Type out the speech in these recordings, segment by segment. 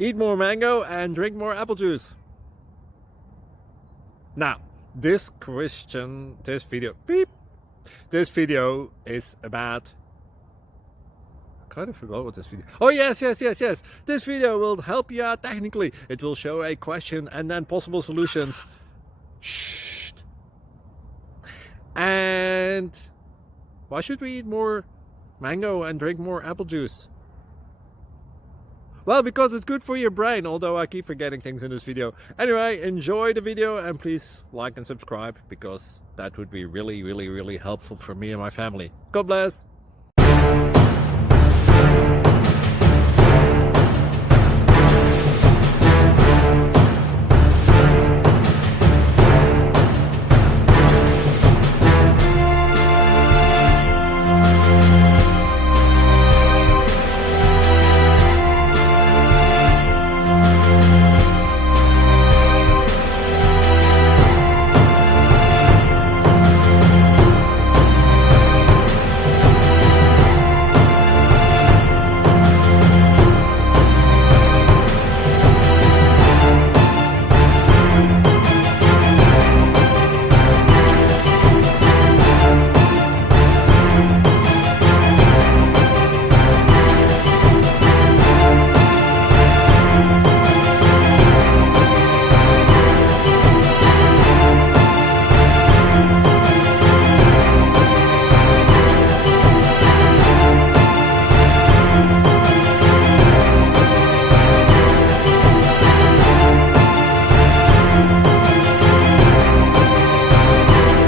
Eat more mango and drink more apple juice. Now, this video is about... I kind of forgot what this video... Oh, yes. This video will help you out technically. It will show a question and then possible solutions. Shh. And why should we eat more mango and drink more apple juice? Well, because it's good for your brain, although I keep forgetting things in this video. Anyway, enjoy the video and please like and subscribe, because that would be really helpful for me and my family. God bless!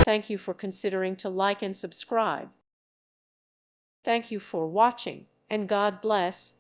Thank you for considering to like and subscribe. Thank you for watching, and God bless.